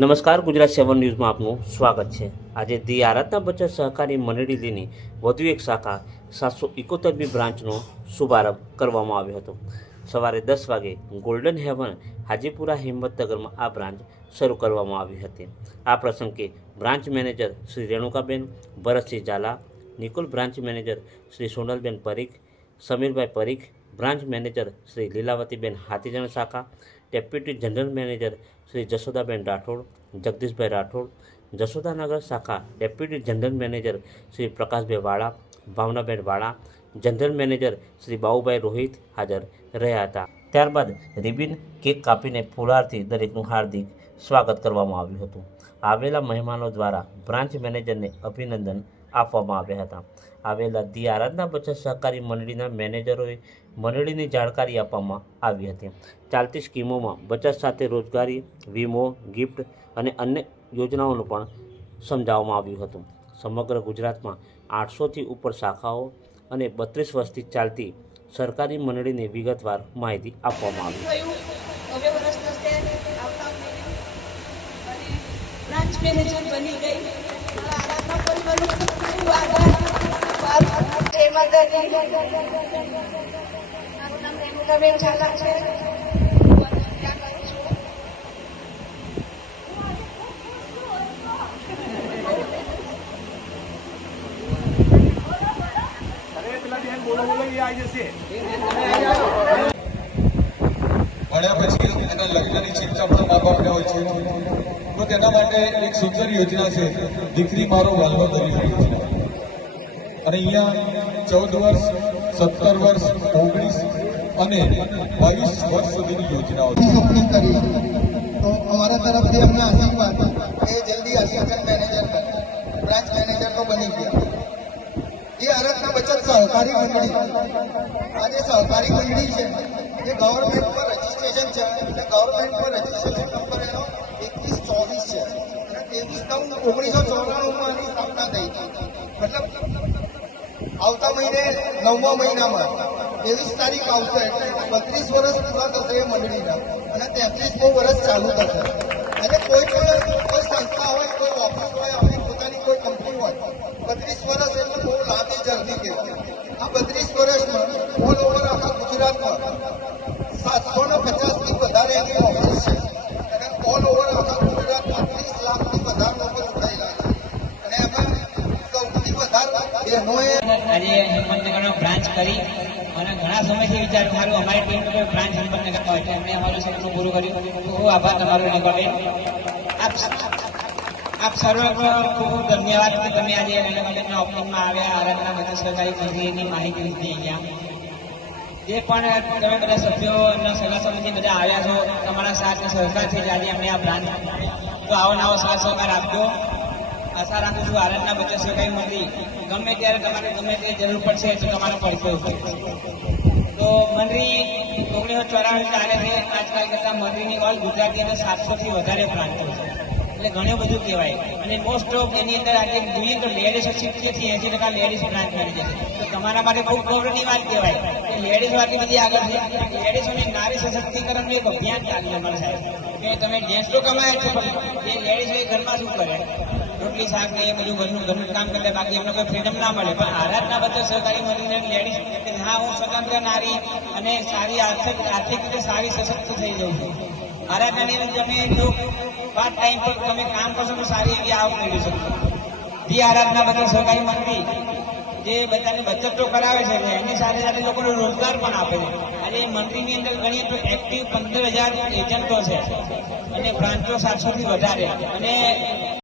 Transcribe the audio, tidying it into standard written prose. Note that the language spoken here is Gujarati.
નમસ્કાર, ગુજરાત 7 ન્યૂઝમાં આપનું સ્વાગત છે। આજે ધી આરાધના બચત સહકારી મંડળીની વધુ એક શાખા 771મી બ્રાન્ચનો શુભારંભ કરવામાં આવ્યો હતો। સવારે 10 વાગે ગોલ્ડન હેવન હાજીપુરા હિંમતનગરમાં આ બ્રાન્ચ શરૂ કરવામાં આવી હતી। આ પ્રસંગે branch manager Shri Renukaben Bharatsinh Zala, Nikul branch manager Shri Sonalben Parikh, Samirbhai Parikh, branch manager Shri Lilavatiben Hathijan શાખા, deputy general manager Shri Jashodaben Rathod, Jagdishbhai Rathod, Jashodanagar શાખા deputy general manager Shri Prakashbhai Vala, Bhavnaben Vala, general manager Shri Babubhai Rohit હાજર રહ્યા હતા। ત્યારબાદ રિબિન કેક કાપીને ફુલારથી દરેકનું હાર્દિક સ્વાગત કરવામાં આવ્યું હતું। આવેલા મહેમાનો દ્વારા બ્રાન્ચ મેનેજરને અભિનંદન આપવામાં આવ્યા હતા। આવેલા ધી આરાધના બચત સહકારી મંડળીના મેનેજરોએ મંડળીની જાણકારી આપવામાં આવી હતી। ચાલતી સ્કીમોમાં બચત સાથે રોજગારી, વીમો, ગિફ્ટ અને અન્ય યોજનાઓનું પણ સમજાવવામાં આવ્યું હતું। સમગ્ર ગુજરાતમાં 800થી ઉપર શાખાઓ અને 32 વર્ષથી ચાલતી સરકારી મંડળીની વિગતવાર માહિતી આપવામાં આવી। બ્રાન્ચ મેનેજર બની ગઈ આરાધના પરિવારનો ખૂબ આભાર। મારું નામ રેણુકાબેન ઝાલા છે। ભણ્યા પછી એના લગ્નની ચિંતા પણ મા બાપને હોય છે, તો તેના માટે એક સુંદર યોજના છે, દીકરી મારો વાલ્લો દરેક યોજના। અને અહીંયા 14 વર્ષ, 17 વર્ષ, 19 અને 22 વર્ષ સુધીની યોજનાઓ ઓપનિંગ કરી તો અમારા તરફથી અમને આશીર્વાદ એ જલ્દી અસિસ્ટન્ટ મેનેજર બ્રાન્ચ મેનેજર તો બની ગયા। એ આરાધના બચત સહકારી મંડળી, આ જે સહકારી મંડળી છે એ ગવર્મેન્ટ પર રજીસ્ટ્રેશન છે અને ગવર્મેન્ટ પર રજીસ્ટ્રેશન નંબર એનો 2124 છે અને 23/9/1994માં આની સ્થાપના થઈ હતી। મતલબ આવતા મહિને 9મા મહિનામાં 23 તારીખ આવશે એટલે 32 વર્ષ પૂરા થશે એ મંડળીના અને 33મું વર્ષ ચાલુ થશે। અને કોઈ સંસ્થા હોય, કોઈ ઓફિસ હોય, આપણી પોતાની કોઈ કંપની હોય, 32 વર્ષ એટલે બહુ લાંબી જર્ની કહેવાય। આ 32 વર્ષમાં ઓલ ઓવર આખા ગુજરાતમાં 750થી વધારે એની ઓફિસ છે અને ઓલ ઓવર આખા ગુજરાતમાં 30 લાખથી વધારે લોકો જોડાયેલા છે અને એમાં સૌથી વધારે બહેનોએ આજે હિંમતનગરનો બ્રાન્ચ કરી અને ઘણા સમયથી વિચાર્યું મારું અમારી ટીમ કોઈ બ્રાન્ચ હિંમતનગર હોય એટલે એમને અમારું સપનું પૂરું કર્યું। ખૂબ આભાર તમારો રેણુકાબેન। આપ સર્વ ખૂબ ધન્યવાદ કે તમે આજે રેણુકાબેનના ઓપનિંગમાં આવ્યા, આરાધના બચત સહકારી મંડળીની માહિતી લીધી અહીંયા। જે પણ તમે બધા સભ્યો અને સગા સંબંધી બધા આવ્યા છો, તમારા સાથ સહકારથી જ આજે અમને આ બ્રાન્ચ, તો આવો નવો સાથ સહકાર આપજો। આશા રાખું છું આરાધના બચત સહકારી મંડળી ગમે ત્યારે તમારે ગમે તે જરૂર પડશે તો તમારો પડશે। તો મંડળી 1994 ચાલે છે। આજકાલ કરતાં મંડળીની ઓલ ગુજરાતી અને 700થી વધારે બ્રાન્ચો છે એટલે ઘણું બધું કહેવાય। અને મોસ્ટ ઓફ એની અંદર આજે જોઈએ તો લેડીઝ 70થી 80% લેડીઝ બ્રાન્ચ મળી જશે, તો તમારા માટે ખૂબ ગૌરવની વાત કહેવાય કે લેડીઝ વાળી બધી આગળ છે। લેડીઝોને નારી સશક્તિકરણનું એક અભિયાન ચાલ્યું અમારા સાહેબ કે તમે જેન્ટ્સ તો કમાય છે પણ એ લેડીઝ હોય ઘરમાં શું કરે, રોટલી શાક ને એ બધું ઘરનું કામ કરે, બાકી એમને કોઈ ફ્રીડમ ના મળે। પણ આરાધના બચત સહકારી મંડળીને લેડીઝ કે હા હું સ્વતંત્ર નારી અને સારી આર્થિક રીતે સારી સશક્ત થઈ જઉં છું। આરાધનાની તમે જો પાર્ટ ટાઈમ પર તમે કામ કરશો તો સારી એવી આવક મેળવી શકશો। ધી આરાધના બચત સહકારી મંડળી જે બધાને બચત તો કરાવે છે એની સાથે સાથે લોકોને રોજગાર પણ આપે છે। આજે મંડળીની અંદર ગણીએ તો એક્ટિવ 15,000 એજન્ટો છે અને બ્રાન્ચો 700થી વધારે અને